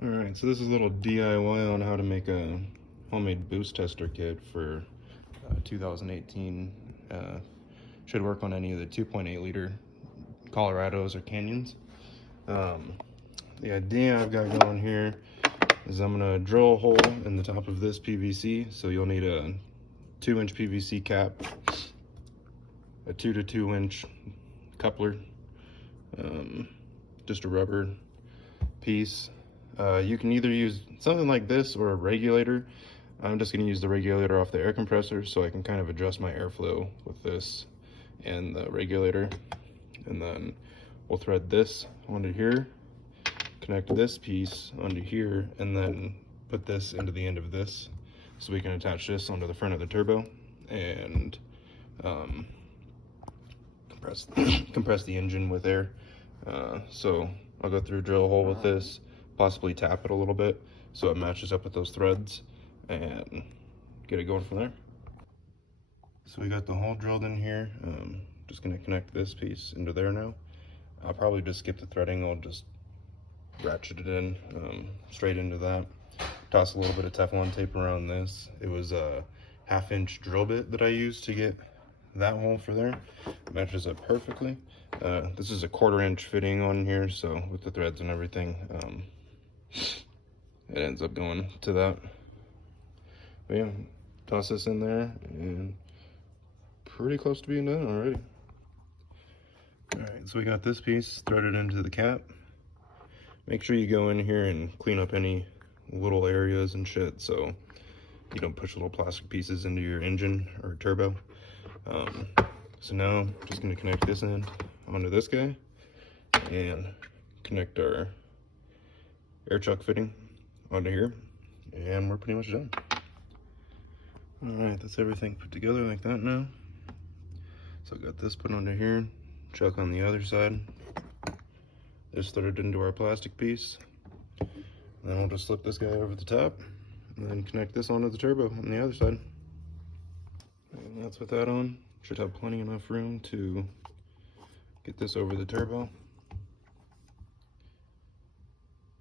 Alright, so this is a little DIY on how to make a homemade boost tester kit for 2018. Should work on any of the 2.8 liter Colorados or Canyons. The idea I've got going here is I'm going to drill a hole in the top of this PVC. So you'll need a 2-inch PVC cap, a 2 to 2 inch coupler, just a rubber piece. You can either use something like this or a regulator. I'm just going to use the regulator off the air compressor so I can kind of adjust my airflow with this and the regulator. And then we'll thread this onto here, connect this piece onto here, and then put this into the end of this so we can attach this onto the front of the turbo and compress the engine with air. So I'll go through, drill a hole with this, possibly tap it a little bit so it matches up with those threads, and get it going from there. So we got the hole drilled in here. Just going to connect this piece into there now. I'll probably just skip the threading. I'll just ratchet it in straight into that. Toss a little bit of Teflon tape around this. It was a 1/2 inch drill bit that I used to get that hole for there. It matches up perfectly. This is a 1/4 inch fitting on here, so with the threads and everything, it ends up going to that. But yeah, toss this in there, and pretty close to being done already. Alright, so we got this piece threaded into the cap. Make sure you go in here and clean up any little areas and shit so you don't push little plastic pieces into your engine or turbo. So now I'm just going to connect this end onto this guy and connect our air chuck fitting onto here, and we're pretty much done. Alright, that's everything put together like that now. So I got this put onto here, chuck on the other side, this threaded into our plastic piece. Then I'll just slip this guy over the top and then connect this onto the turbo on the other side. And that's with that on. Should have plenty enough room to get this over the turbo.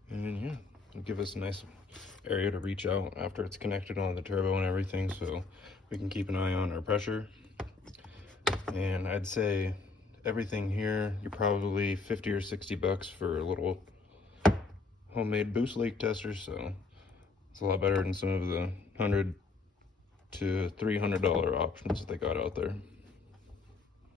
And yeah, it'll give us a nice area to reach out after it's connected on the turbo and everything, so we can keep an eye on our pressure. And I'd say everything here, you're probably 50 or 60 bucks for a little homemade boost leak tester, so it's a lot better than some of the $100 to $300 options that they got out there.